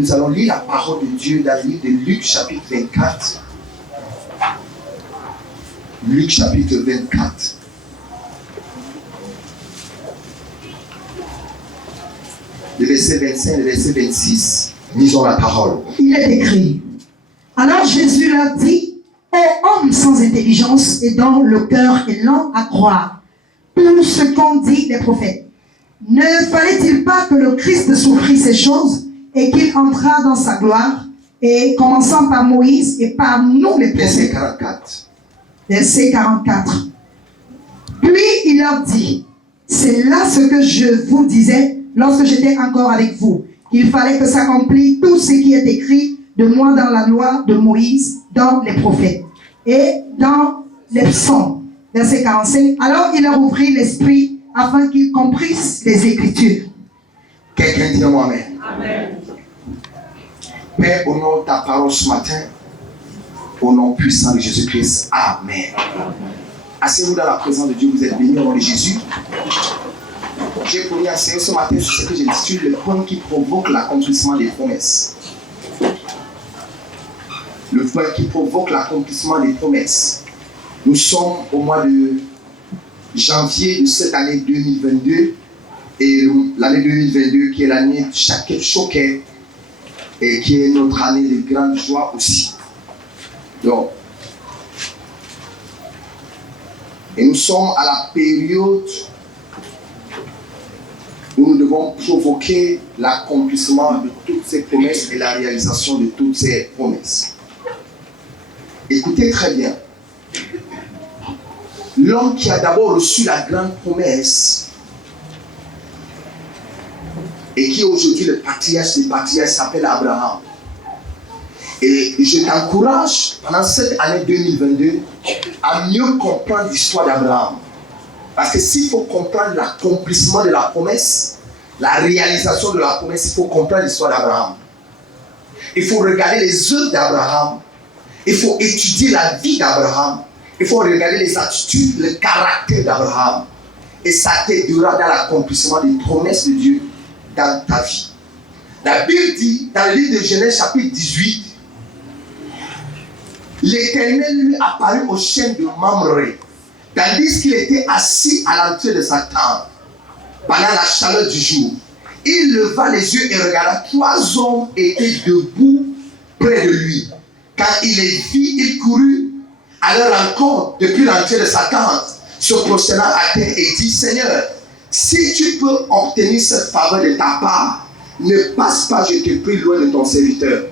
nous allons lire la parole de Dieu dans le livre de Luc chapitre 24. Luc chapitre 24. Le verset 25, le verset 26. Lisons la parole. Il est écrit. Alors Jésus leur dit, ô hommes sans intelligence et dont le cœur est lent à croire tout ce qu'ont dit les prophètes. Ne fallait-il pas que le Christ souffrit ces choses et qu'il entrât dans sa gloire, et commençant par Moïse et par nous les prophètes. Verset 44. Verset 44. Puis il leur dit, c'est là ce que je vous disais lorsque j'étais encore avec vous. Il fallait que s'accomplisse tout ce qui est écrit de moi dans la loi de Moïse, dans les prophètes et dans les psaumes. Verset 45. Alors il leur ouvrit l'esprit afin qu'ils comprissent les Écritures. Quelqu'un dit moi amen. Amen. Père, au nom de ta parole ce matin, au nom puissant de Jésus-Christ, amen. Asseyez-vous dans la présence de Dieu, vous êtes bénis au nom de Jésus. J'ai voulu enseigner ce matin sur ce que j'intitule le point qui provoque l'accomplissement des promesses. Le point qui provoque l'accomplissement des promesses. Nous sommes au mois de janvier de cette année 2022 et l'année 2022 qui est l'année de chaque choquet et qui est notre année de grande joie aussi. Donc, et nous sommes à la période où nous devons provoquer l'accomplissement de toutes ces promesses et la réalisation de toutes ces promesses. Écoutez très bien. L'homme qui a d'abord reçu la grande promesse et qui est aujourd'hui le patriarche des patriarches s'appelle Abraham. Et je t'encourage pendant cette année 2022 à mieux comprendre l'histoire d'Abraham. Parce que s'il faut comprendre l'accomplissement de la promesse, la réalisation de la promesse, il faut comprendre l'histoire d'Abraham. Il faut regarder les œuvres d'Abraham. Il faut étudier la vie d'Abraham. Il faut regarder les attitudes, le caractère d'Abraham. Et ça t'aidera dans l'accomplissement des promesses de Dieu dans ta vie. La Bible dit, dans le livre de Genèse chapitre 18, l'Éternel lui apparut au chêne de Mamré, tandis qu'il était assis à l'entrée de sa tente, pendant la chaleur du jour. Il leva les yeux et regarda, 3 hommes étaient debout près de lui. Quand il les vit, il courut à leur rencontre depuis l'entrée de sa tente, se prosternant à terre et dit, Seigneur, si tu peux obtenir cette faveur de ta part, ne passe pas, je te prie, loin de ton serviteur.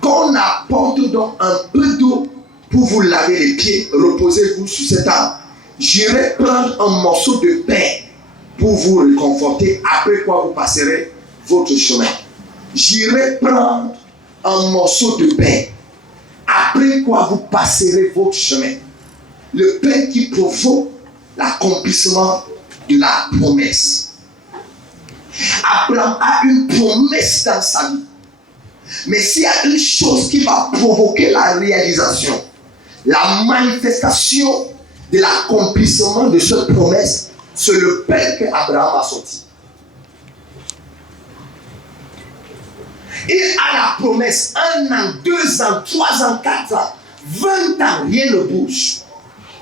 Qu'on apporte donc un peu d'eau pour vous laver les pieds, reposez-vous sur cet arbre. J'irai prendre un morceau de pain pour vous réconforter, après quoi vous passerez votre chemin. J'irai prendre un morceau de pain, après quoi vous passerez votre chemin. Le pain qui provoque l'accomplissement de la promesse. Abraham a une promesse dans sa vie. Mais s'il y a une chose qui va provoquer la réalisation, la manifestation de l'accomplissement de cette promesse, c'est le pain qu'Abraham a sorti. Il a la promesse, 1 an, 2 ans, 3 ans, 4 ans, 20 ans, rien ne bouge.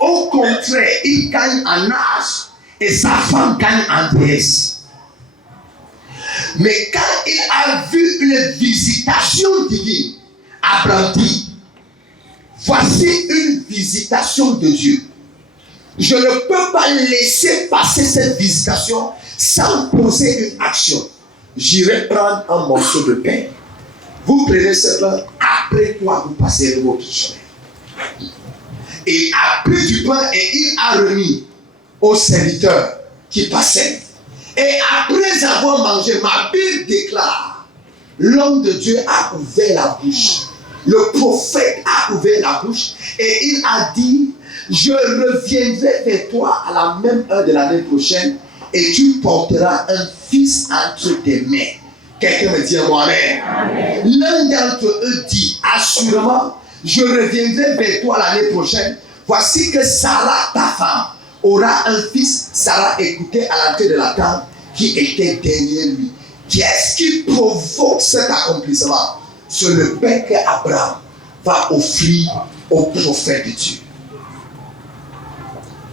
Au contraire, il gagne en âge et sa femme gagne en vieillesse. Mais quand il a vu une visitation divine, Abraham dit, voici une visitation de Dieu. Je ne peux pas laisser passer cette visitation sans poser une action. J'irai prendre un morceau de pain. Vous prenez ce pain, après quoi vous passerez votre chemin. Et a pris du pain et il a remis au serviteur qui passait. Et après avoir mangé, ma Bible déclare, l'homme de Dieu a ouvert la bouche. Le prophète a ouvert la bouche et il a dit, je reviendrai vers toi à la même heure de l'année prochaine et tu porteras un fils entre tes mains. Quelqu'un me dit moi-même. L'un d'entre eux dit, assurément, je reviendrai vers toi l'année prochaine. Voici que Sarah, ta femme, aura un fils. Sarah écoutait à l'entrée de la tente qui était derrière lui. Qu'est-ce qui provoque cet accomplissement? C'est le pain qu'Abraham va offrir au prophète de Dieu.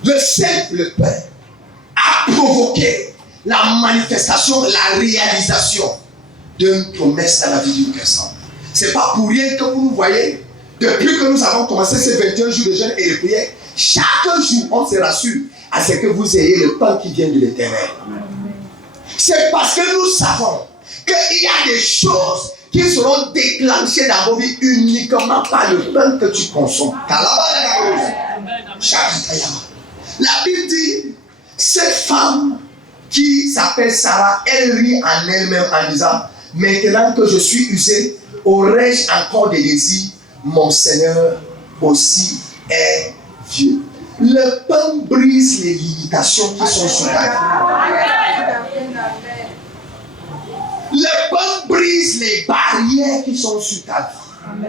Le simple pain a provoqué la manifestation, la réalisation d'une promesse dans la vie d'une personne. Ce n'est pas pour rien que vous nous voyez, depuis que nous avons commencé ces 21 jours de jeûne et de prière, chaque jour, on se rassure à ce que vous ayez le pain qui vient de l'Éternel. C'est parce que nous savons qu'il y a des choses qui seront déclenchées dans vos vies uniquement par le pain que tu consommes. La Bible dit, cette femme qui s'appelle Sarah, elle rit en elle-même en disant, maintenant que je suis usée, aurais-je encore des désirs? Mon Seigneur aussi est vieux. Le pain brise les limitations qui sont sur ta vie. Le pain brise les barrières qui sont sur ta vie.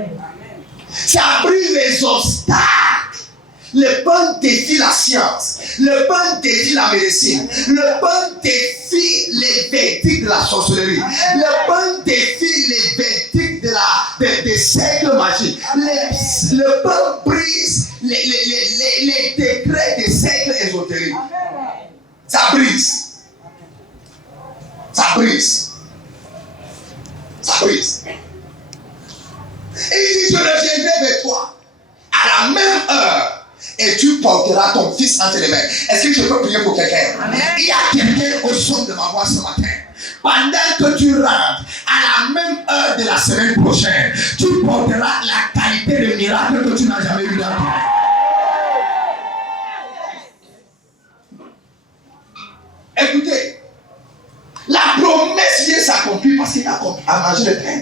Ça brise les obstacles. Le pain défie la science. Le pain défie la médecine. Le pain défie les verdicts de la sorcellerie. Le pain défie les verdicts des cercles magiques. Le pain brise les décrets des cercles ésotériques. Ça brise. Ça brise. Ça brise. Et il dit, je reviendrai vers toi à la même heure. Et tu porteras ton fils entre les mains. Est-ce que je peux prier pour quelqu'un? Il y a quelqu'un au son de ma voix ce matin. Pendant que tu rentres à la même heure de la semaine prochaine, tu porteras la qualité de miracle que tu n'as jamais eu dans ta vie. Écoutez, la promesse vient s'accomplir parce qu'il a mangé le pain.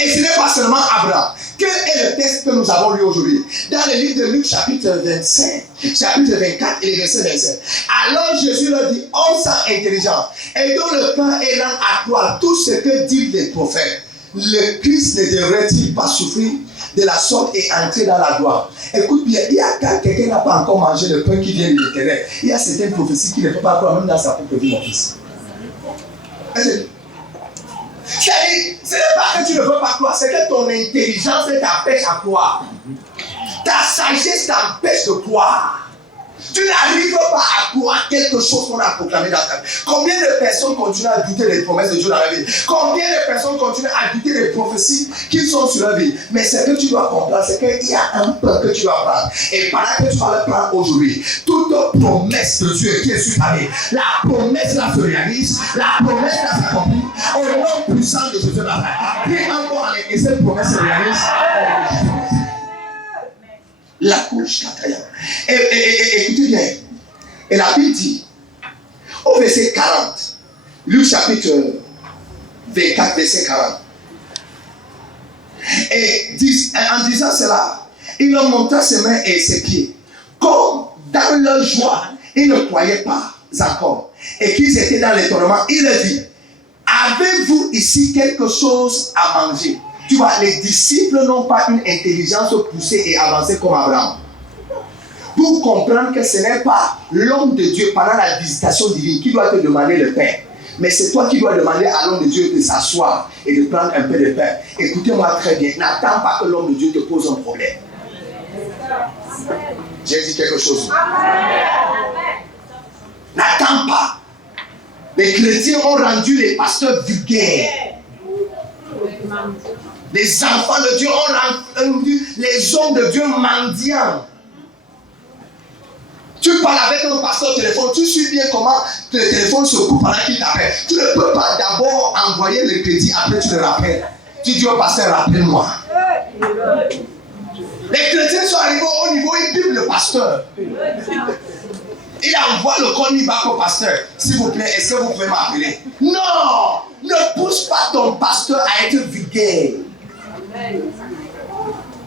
Et ce n'est pas seulement Abraham. Quel est le texte que nous avons lu aujourd'hui? Dans le livre de Luc, chapitre 25, chapitre 24 et le verset 27. Alors Jésus leur dit, homme sans intelligence, et dont le pain est lent à croire tout ce que disent les prophètes, le Christ ne devrait-il pas souffrir de la sorte et entrer dans la gloire? Écoute bien, il y a quand quelqu'un n'a pas encore mangé le pain qui vient de l'Éternel, il y a certaines prophéties qui ne peuvent pas croire même dans sa propre vie, mon fils. Ce n'est pas que tu ne veux pas croire, c'est que ton intelligence t'empêche à croire. Ta sagesse t'empêche de croire. Tu n'arrives pas à croire quelque chose qu'on a proclamé dans ta vie. Combien de personnes continuent à douter des promesses de Dieu dans la vie? Combien de personnes continuent à douter des prophéties qui sont sur la vie? Mais ce que tu dois comprendre, c'est qu'il y a un pain que tu vas prendre. Et pendant que tu vas le prendre aujourd'hui, toute promesse de Dieu qui est sur ta vie, la promesse là se réalise, la promesse là s'accomplit. Au nom puissant de Jésus, prie un mot et cette promesse se réalise. La couche Kataya. Et écoutez bien. Et la Bible dit, au verset 40, Luc chapitre 24, verset 40. Et en disant cela, il leur montra ses mains et ses pieds. Comme dans leur joie, ils ne croyaient pas encore. Et qu'ils étaient dans l'étonnement, il leur dit, avez-vous ici quelque chose à manger? Tu vois, les disciples n'ont pas une intelligence poussée et avancée comme Abraham. Pour comprendre que ce n'est pas l'homme de Dieu pendant la visitation divine qui doit te demander le pain. Mais c'est toi qui dois demander à l'homme de Dieu de s'asseoir et de prendre un peu de pain. Écoutez-moi très bien. N'attends pas que l'homme de Dieu te pose un problème. J'ai dit quelque chose. N'attends pas. Les chrétiens ont rendu les pasteurs vulgaires. Les enfants de Dieu ont rendu les hommes de Dieu mendiants. Tu parles avec un pasteur au téléphone, tu sais bien comment le téléphone se coupe pendant qu'il t'appelle. Tu ne peux pas d'abord envoyer le crédit, après tu le rappelles. Tu dis au pasteur, rappelle-moi. Les chrétiens sont arrivés au niveau, ils bipent le pasteur. Il envoie le connivant au pasteur. S'il vous plaît, est-ce que vous pouvez m'appeler? Non! Ne pousse pas ton pasteur à être vulgaire.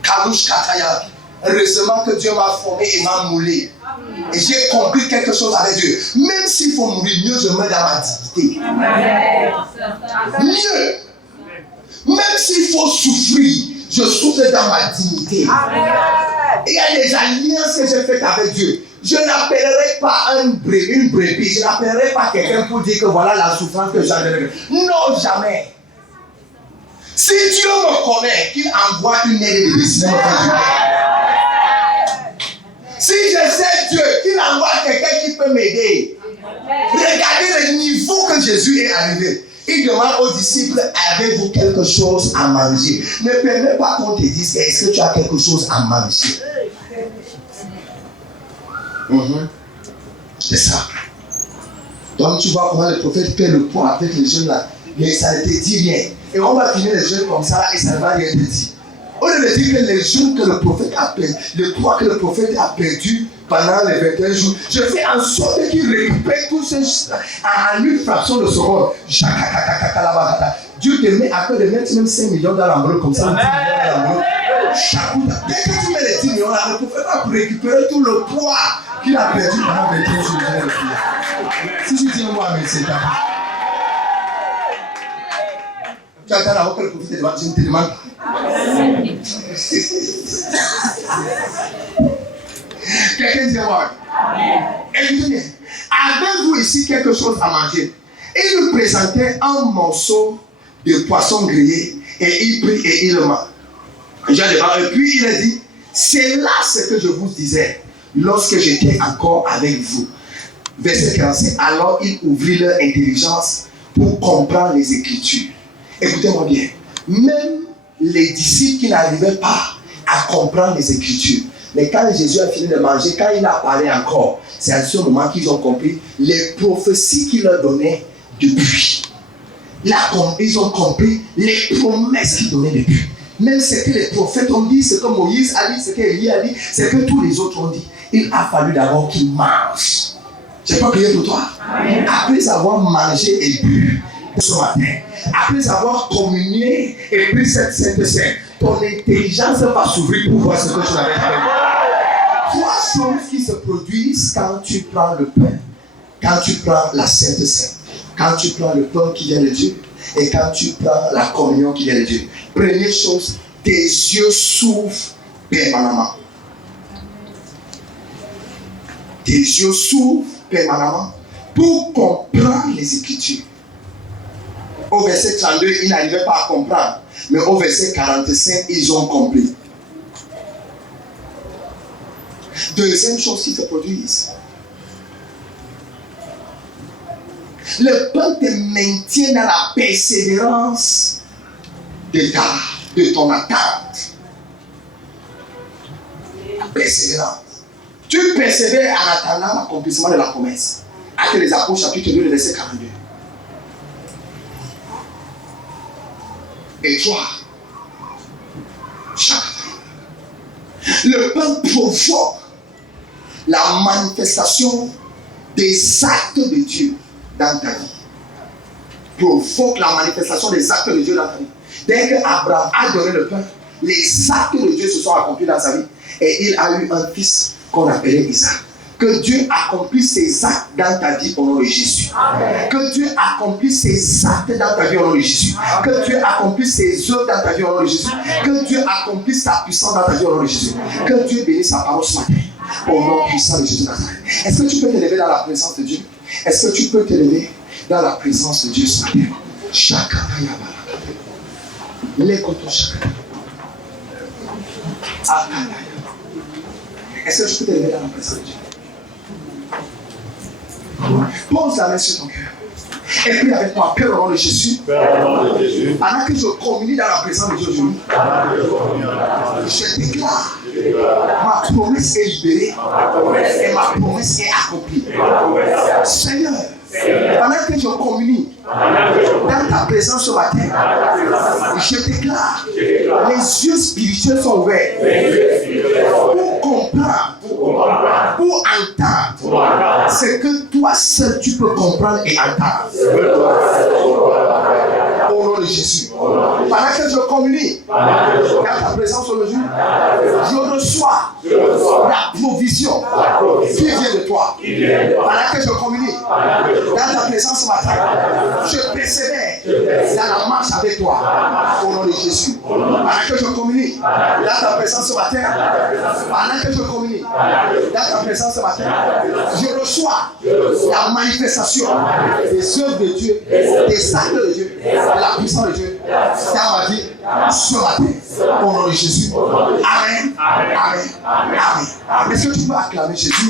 Kalouch Kataya. Heureusement que Dieu m'a formé et m'a moulé. Et j'ai compris quelque chose avec Dieu. Même s'il faut mourir, mieux je meurs dans ma dignité. Mieux. Même s'il faut souffrir, je souffre dans ma dignité. Et il y a des alliances que j'ai faites avec Dieu. Je n'appellerai pas une brebis. Je n'appellerai pas quelqu'un pour dire que voilà la souffrance que j'ai. Non, jamais. Si Dieu me connaît, qu'il envoie une aide de destinée. Si je sais Dieu, qu'il envoie quelqu'un qui peut m'aider. Regardez le niveau que Jésus est arrivé. Il demande aux disciples, avez-vous quelque chose à manger? Ne permets pas qu'on te dise, est-ce que tu as quelque chose à manger? C'est ça. Donc tu vois comment le prophète fait le poids avec les jeunes là. Mais ça ne te dit rien. Et on va finir les jeunes comme ça et ça ne va rien te dire. On ne dit que les jeunes que le prophète a perdu, le poids que le prophète a perdu pendant les 21 jours, je fais en sorte qu'il récupère tout ce en une fraction de seconde. Dieu te met à cœur de mettre même 5 millions dans l'enveloppe comme ça, 10 millions dans l'enveloppe. Dès que tu mets les 10 millions là, le prophète va récupérer tout le poids qu'il a perdu pendant 21 jours. Si tu dis moi, mais c'est ta vie. Tu attends d'abord que le prophète te demande, je ne te demande pas. Quelqu'un dit moi. Écoutez bien. Avez-vous ici quelque chose à manger? Il nous présentait un morceau de poisson grillé et il prit et il le mange. Et puis il a dit, c'est là ce que je vous disais lorsque j'étais encore avec vous. Verset 45. Alors il ouvrit leur intelligence pour comprendre les Écritures. Écoutez-moi bien. Même les disciples qui n'arrivaient pas à comprendre les Écritures, mais quand Jésus a fini de manger, quand il a parlé encore, c'est à ce moment qu'ils ont compris les prophéties qu'il leur donnait depuis. Là, ils ont compris les promesses qu'il donnait depuis. Même ce que les prophètes ont dit, ce que Moïse a dit, ce que Élie a dit, ce que tous les autres ont dit. Il a fallu d'abord qu'ils mangent. Je n'ai pas prié pour toi. Amen. Après avoir mangé et bu ce matin, après avoir communié et pris cette Sainte Seine, ton intelligence va s'ouvrir pour voir ce que tu n'avais pas vu. 3 choses qui se produisent quand tu prends le pain, quand tu prends la Sainte Seine, quand tu prends le pain qui vient de Dieu et quand tu prends la communion qui vient de Dieu. Première chose, tes yeux s'ouvrent permanemment. Tes yeux s'ouvrent permanemment pour comprendre les Écritures. Au verset 32, ils n'arrivaient pas à comprendre. Mais au verset 45, ils ont compris. Deuxième chose qui se produit. Le pain te maintient dans la persévérance de ton attente. La persévérance. Tu persévères en attendant l'accomplissement de la promesse. Actes des Apôtres, chapitre 2, verset 42. Et toi, le pain provoque la manifestation des actes de Dieu dans ta vie. Provoque la manifestation des actes de Dieu dans ta vie. Dès que Abraham a donné le pain, les actes de Dieu se sont accomplis dans sa vie et il a eu un fils qu'on appelait Isaac. Que Dieu accomplisse ses actes dans ta vie au nom de Jésus. Amen. Que Dieu accomplisse ses actes dans ta vie au nom de Jésus. Amen. Que Dieu accomplisse ses œuvres dans ta vie au nom de Jésus. Amen. Que Dieu accomplisse sa puissance dans ta vie au nom de Jésus. Amen. Que Dieu bénisse sa parole ce matin au nom puissant de Jésus Nazareth. Est-ce que tu peux te lever dans la présence de Dieu? Est-ce que tu peux te lever dans la présence de Dieu ce matin? Est-ce que tu peux te lever dans la présence de Dieu? Pose la main sur ton cœur. Et prie avec moi, Père au nom de Jésus. Pendant que je communie dans la présence de Dieu aujourd'hui, je déclare ma promesse est libérée et ma promesse est accomplie. Seigneur, pendant que je communie dans ta présence ce matin, je déclare les yeux spirituels sont ouverts pour comprendre, pour entendre ce que toi seul tu peux comprendre et entendre. Au nom de Jésus. Pendant que je communie dans ta présence aujourd'hui, je reçois la provision qui vient de toi. Pendant que je communie dans ta présence ce matin, je persévère dans la marche avec toi. Au nom de Jésus. Pendant que je communie dans ta présence ce matin, pendant que je communie dans ta présence ce matin, je reçois la manifestation des œuvres de Dieu, des actes de Dieu, de la puissance de Dieu dans ma vie ce matin. Au nom de Jésus. Amen. Amen. Amen. Est-ce que tu peux acclamer Jésus?